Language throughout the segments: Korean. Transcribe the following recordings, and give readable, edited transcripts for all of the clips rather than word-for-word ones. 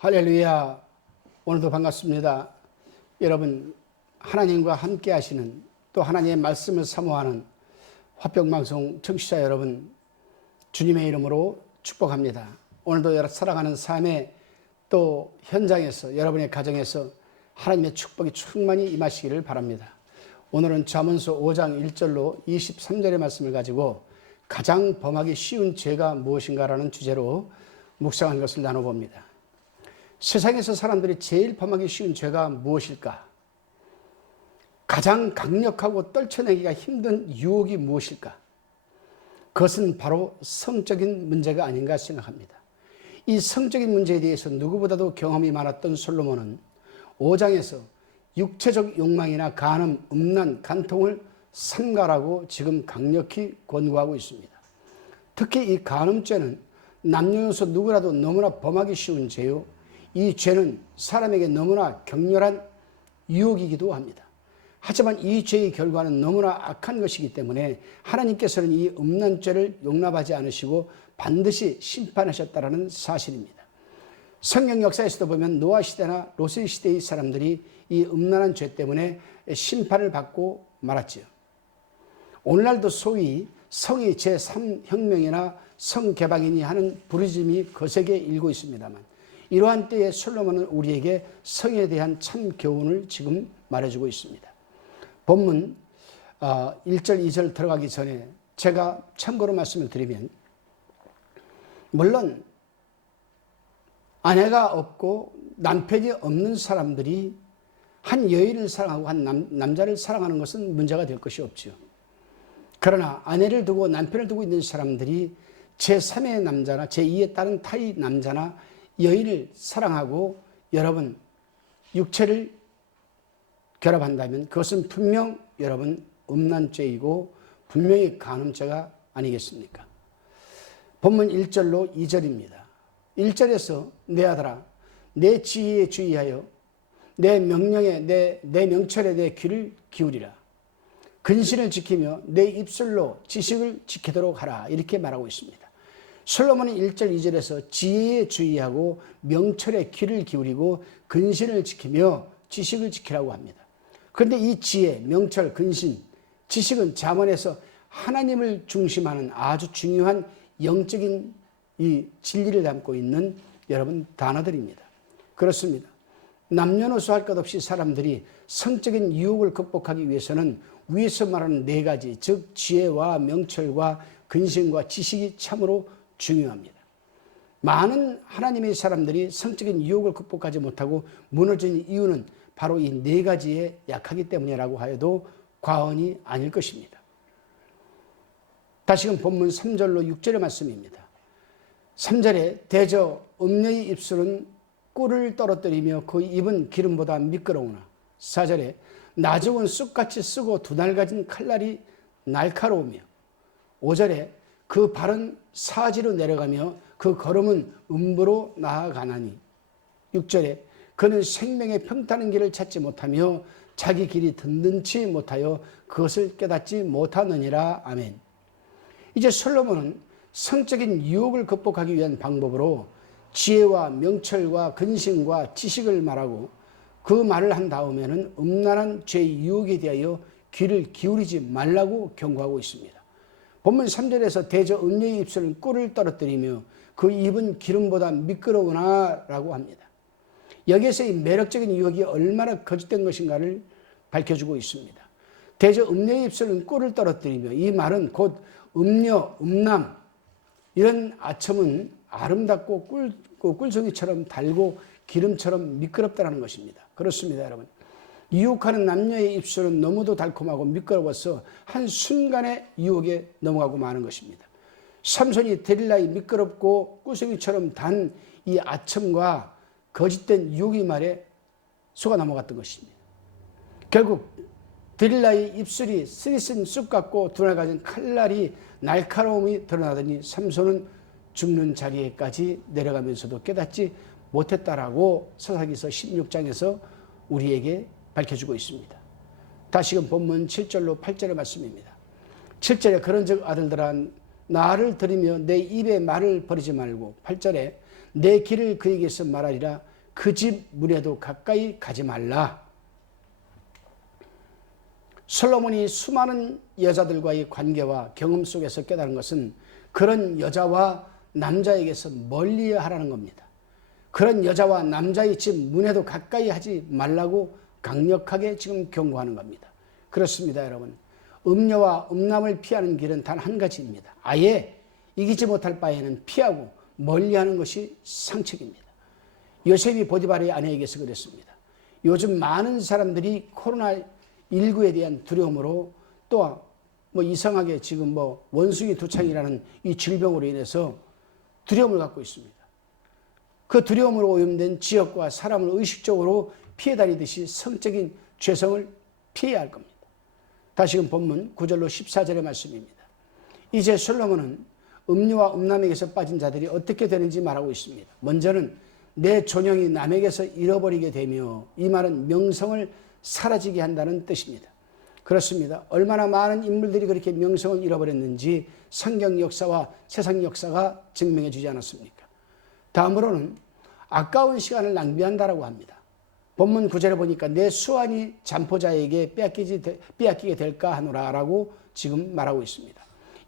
할렐루야. 오늘도 반갑습니다. 여러분, 하나님과 함께 하시는, 또 하나님의 말씀을 사모하는 화평방송 청취자 여러분, 주님의 이름으로 축복합니다. 오늘도 여러 사랑하는 삶의 또 현장에서, 여러분의 가정에서 하나님의 축복이 충만히 임하시기를 바랍니다. 오늘은 잠언서 5장 1절로 23절의 말씀을 가지고 가장 범하기 쉬운 죄가 무엇인가라는 주제로 묵상한 것을 나눠봅니다. 세상에서 사람들이 제일 범하기 쉬운 죄가 무엇일까? 가장 강력하고 떨쳐내기가 힘든 유혹이 무엇일까? 그것은 바로 성적인 문제가 아닌가 생각합니다. 이 성적인 문제에 대해서 누구보다도 경험이 많았던 솔로몬은 5장에서 육체적 욕망이나 간음, 음란, 간통을 삼가라고 지금 강력히 권고하고 있습니다. 특히 이 간음죄는 남녀노소 누구라도 너무나 범하기 쉬운 죄요, 이 죄는 사람에게 너무나 격렬한 유혹이기도 합니다. 하지만 이 죄의 결과는 너무나 악한 것이기 때문에 하나님께서는 이 음란죄를 용납하지 않으시고 반드시 심판하셨다는 사실입니다. 성경 역사에서도 보면 노아 시대나 롯의 시대의 사람들이 이 음란한 죄 때문에 심판을 받고 말았지요. 오늘날도 소위 성의 제3혁명이나 성개방이니 하는 부르짖음이 거세게 일고 있습니다만, 이러한 때에 솔로몬은 우리에게 성에 대한 참 교훈을 지금 말해주고 있습니다. 본문 1절, 2절 들어가기 전에 제가 참고로 말씀을 드리면, 물론 아내가 없고 남편이 없는 사람들이 한 여인을 사랑하고 한 남자를 사랑하는 것은 문제가 될 것이 없죠. 그러나 아내를 두고 남편을 두고 있는 사람들이 제3의 남자나 제2의 다른 타의 남자나 여인을 사랑하고 여러분 육체를 결합한다면 그것은 분명 여러분 음란죄이고 분명히 간음죄가 아니겠습니까? 본문 1절로 2절입니다. 1절에서 내 아들아 내 지혜에 주의하여 내 명령에 내 명철에 내 귀를 기울이라. 근신을 지키며 내 입술로 지식을 지키도록 하라. 이렇게 말하고 있습니다. 솔로몬은 1절, 2절에서 지혜에 주의하고 명철에 귀를 기울이고 근신을 지키며 지식을 지키라고 합니다. 그런데 이 지혜, 명철, 근신, 지식은 잠언에서 하나님을 중심하는 아주 중요한 영적인 이 진리를 담고 있는 여러분 단어들입니다. 그렇습니다. 남녀노소 할 것 없이 사람들이 성적인 유혹을 극복하기 위해서는 위에서 말하는 네 가지, 즉 지혜와 명철과 근신과 지식이 참으로 중요합니다. 많은 하나님의 사람들이 성적인 유혹을 극복하지 못하고 무너진 이유는 바로 이 네 가지에 약하기 때문이라고 하여도 과언이 아닐 것입니다. 다시금 본문 3절로 6절의 말씀입니다. 3절에 대저 음녀의 입술은 꿀을 떨어뜨리며 그 입은 기름보다 미끄러우나, 4절에 나죽은 쑥같이 쓰고 두날 가진 칼날이 날카로우며, 5절에 그 발은 사지로 내려가며 그 걸음은 음부로 나아가나니, 6절에 그는 생명의 평탄한 길을 찾지 못하며 자기 길이 든든치 못하여 그것을 깨닫지 못하느니라. 아멘. 이제 솔로몬은 성적인 유혹을 극복하기 위한 방법으로 지혜와 명철과 근신과 지식을 말하고 그 말을 한 다음에는 음란한 죄의 유혹에 대하여 귀를 기울이지 말라고 경고하고 있습니다. 본문 3절에서 대저 음녀의 입술은 꿀을 떨어뜨리며 그 입은 기름보다 미끄러우나 라고 합니다. 여기에서 이 매력적인 유혹이 얼마나 거짓된 것인가를 밝혀주고 있습니다. 대저 음녀의 입술은 꿀을 떨어뜨리며, 이 말은 곧 음녀, 음남 이런 아첨은 아름답고 꿀송이처럼 달고 기름처럼 미끄럽다는 것입니다. 그렇습니다, 여러분. 유혹하는 남녀의 입술은 너무도 달콤하고 미끄러워서 한순간에 유혹에 넘어가고 마는 것입니다. 삼손이 데릴라의 미끄럽고 꿀송이처럼 단 이 아첨과 거짓된 유혹의 말에 속아 넘어갔던 것입니다. 결국 데릴라의 입술이 쓰리쓴 쑥 같고 두날 가진 칼날이 날카로움이 드러나더니 삼손은 죽는 자리에까지 내려가면서도 깨닫지 못했다라고 사사기서 16장에서 우리에게 밝혀주고 있습니다. 다시금 본문 7절로 8절의 말씀입니다. 7절에 그런즉 아들들아 나를 들으며 내 입의 말을 버리지 말고, 8절에 내 길을 그에게서 말하리라. 그 집 문에도 가까이 가지 말라. 솔로몬이 수많은 여자들과의 관계와 경험 속에서 깨달은 것은 그런 여자와 남자에게서 멀리 하라는 겁니다. 그런 여자와 남자의 집 문에도 가까이 하지 말라고 강력하게 지금 경고하는 겁니다. 그렇습니다, 여러분. 음녀와 음남을 피하는 길은 단 한 가지입니다. 아예 이기지 못할 바에는 피하고 멀리하는 것이 상책입니다. 요셉이 보디발의 아내에게서 그랬습니다. 요즘 많은 사람들이 코로나19에 대한 두려움으로 또 이상하게 지금 원숭이 두창이라는 이 질병으로 인해서 두려움을 갖고 있습니다. 그 두려움으로 오염된 지역과 사람을 의식적으로 피해 다니듯이 성적인 죄성을 피해야 할 겁니다. 다시금 본문 9절로 14절의 말씀입니다. 이제 솔로몬은 음녀와 음남에게서 빠진 자들이 어떻게 되는지 말하고 있습니다. 먼저는 내 존영이 남에게서 잃어버리게 되며, 이 말은 명성을 사라지게 한다는 뜻입니다. 그렇습니다. 얼마나 많은 인물들이 그렇게 명성을 잃어버렸는지 성경 역사와 세상 역사가 증명해 주지 않았습니까? 다음으로는 아까운 시간을 낭비한다라고 합니다. 본문 9절에 보니까 내 수완이 잠포자에게 빼앗기게 될까 하노라라고 지금 말하고 있습니다.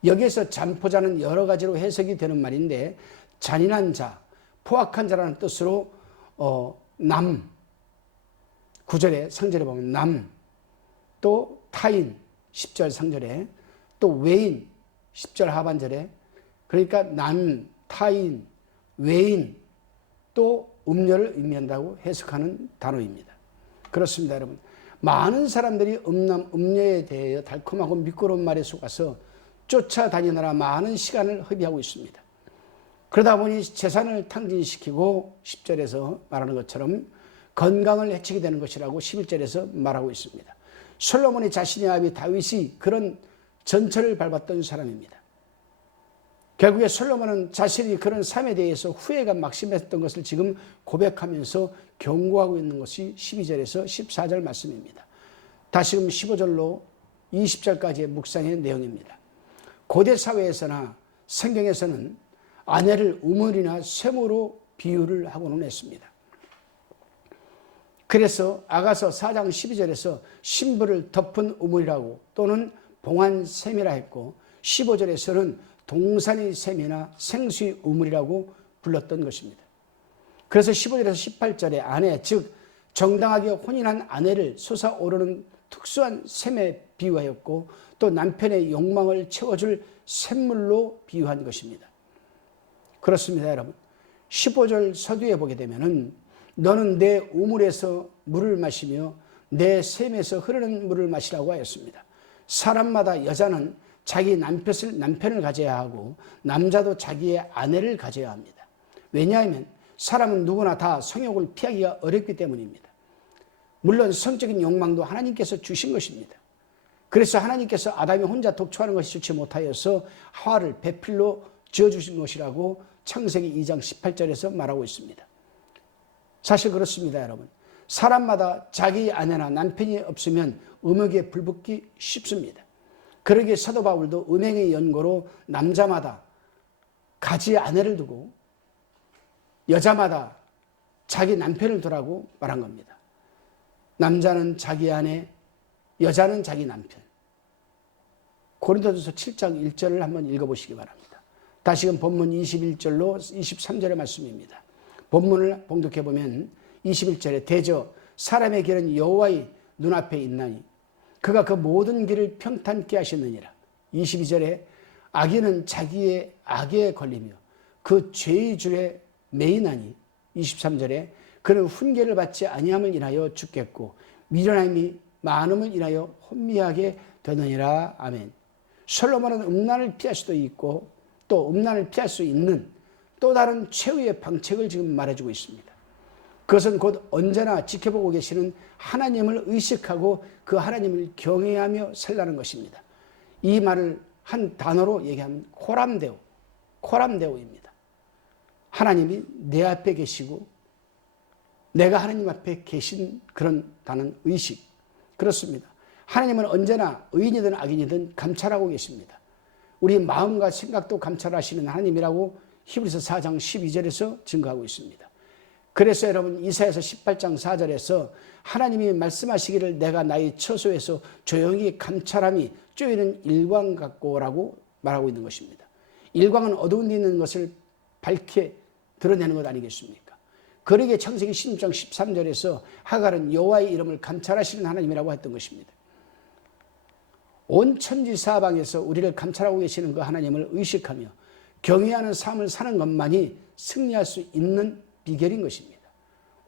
여기에서 잠포자는 여러 가지로 해석이 되는 말인데, 잔인한 자, 포악한 자라는 뜻으로 남, 9절에 상절에 보면 남, 또 타인 10절 상절에, 또 외인 10절 하반절에, 그러니까 남, 타인, 외인, 또 음녀를 의미한다고 해석하는 단어입니다. 그렇습니다, 여러분. 많은 사람들이 음녀에 대해 달콤하고 미끄러운 말에 속아서 쫓아다니느라 많은 시간을 허비하고 있습니다. 그러다 보니 재산을 탕진시키고 10절에서 말하는 것처럼 건강을 해치게 되는 것이라고 11절에서 말하고 있습니다. 솔로몬이 자신의 아비 다윗이 그런 전철을 밟았던 사람입니다. 결국에 솔로몬은 자신이 그런 삶에 대해서 후회가 막심했던 것을 지금 고백하면서 경고하고 있는 것이 12절에서 14절 말씀입니다. 다시금 15절로 20절까지의 묵상의 내용입니다. 고대 사회에서나 성경에서는 아내를 우물이나 쇠무로 비유를 하고는 했습니다. 그래서 아가서 4장 12절에서 신부를 덮은 우물이라고 또는 봉한 샘이라 했고, 15절에서는 동산의 샘이나 생수의 우물이라고 불렀던 것입니다. 그래서 15절에서 18절에 아내, 즉 정당하게 혼인한 아내를 솟아오르는 특수한 샘에 비유하였고, 또 남편의 욕망을 채워줄 샘물로 비유한 것입니다. 그렇습니다, 여러분. 15절 서두에 보게 되면은 너는 내 우물에서 물을 마시며 내 샘에서 흐르는 물을 마시라고 하였습니다. 사람마다 여자는 자기 남편을 가져야 하고 남자도 자기의 아내를 가져야 합니다. 왜냐하면 사람은 누구나 다 성욕을 피하기가 어렵기 때문입니다. 물론 성적인 욕망도 하나님께서 주신 것입니다. 그래서 하나님께서 아담이 혼자 독초하는 것이 좋지 못하여서 하와를 배필로 지어주신 것이라고 창세기 2장 18절에서 말하고 있습니다. 사실 그렇습니다, 여러분. 사람마다 자기 아내나 남편이 없으면 음욕에 불붙기 쉽습니다. 그러기에 사도 바울도 음행의 연고로 남자마다 가지 아내를 두고 여자마다 자기 남편을 두라고 말한 겁니다. 남자는 자기 아내, 여자는 자기 남편. 고린도전서 7장 1절을 한번 읽어보시기 바랍니다. 다시금 본문 21절로 23절의 말씀입니다. 본문을 봉독해 보면 21절에 대저 사람의 길은 여호와의 눈앞에 있나니 그가 그 모든 길을 평탄케 하시느니라. 22절에 악인은 자기의 악에 걸리며 그 죄의 줄에 매이나니 23절에 그는 훈계를 받지 아니함을 인하여 죽겠고 미련함이 많음을 인하여 혼미하게 되느니라. 아멘. 솔로몬은 음란을 피할 수도 있고 또 음란을 피할 수 있는 또 다른 최후의 방책을 지금 말해주고 있습니다. 그것은 곧 언제나 지켜보고 계시는 하나님을 의식하고 그 하나님을 경외하며 살라는 것입니다. 이 말을 한 단어로 얘기하면 코람데오입니다. 하나님이 내 앞에 계시고 내가 하나님 앞에 계신 그런 다는 의식. 그렇습니다. 하나님은 언제나 의인이든 악인이든 감찰하고 계십니다. 우리 마음과 생각도 감찰하시는 하나님이라고 히브리서 4장 12절에서 증거하고 있습니다. 그래서 여러분 이사야서 18장 4절에서 하나님이 말씀하시기를 내가 나의 처소에서 조용히 감찰함이 쪼이는 일광 같고라고 말하고 있는 것입니다. 일광은 어두운 데 있는 것을 밝게 드러내는 것 아니겠습니까? 그러기에 창세기 16장 13절에서 하갈은 여호와의 이름을 감찰하시는 하나님이라고 했던 것입니다. 온 천지 사방에서 우리를 감찰하고 계시는 그 하나님을 의식하며 경외하는 삶을 사는 것만이 승리할 수 있는 비결인 것입니다.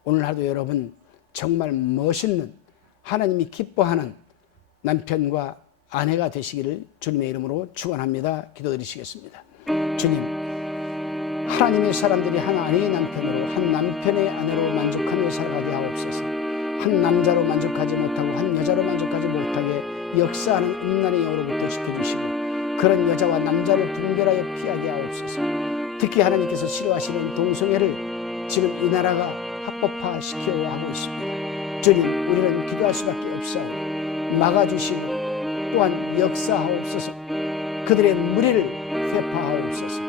오늘 하루도 여러분 정말 멋있는 하나님이 기뻐하는 남편과 아내가 되시기를 주님의 이름으로 축원합니다. 기도드리시겠습니다. 주님, 하나님의 사람들이 한 아내의 남편으로 한 남편의 아내로 만족하며 살아가게 하옵소서. 한 남자로 만족하지 못하고 한 여자로 만족하지 못하게 역사하는 음란의 영으로부터 지켜주시고 그런 여자와 남자를 분별하여 피하게 하옵소서. 특히 하나님께서 싫어하시는 동성애를 지금 이 나라가 합법화시켜 하고 있습니다. 주님, 우리는 기도할 수밖에 없사오니 막아주시고 또한 역사하옵소서. 그들의 무리를 회파하옵소서.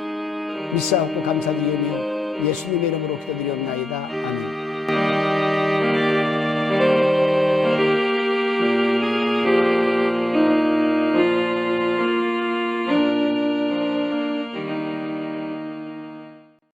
믿사옵고 감사드리며 예수님의 이름으로 기도드리옵나이다. 아멘.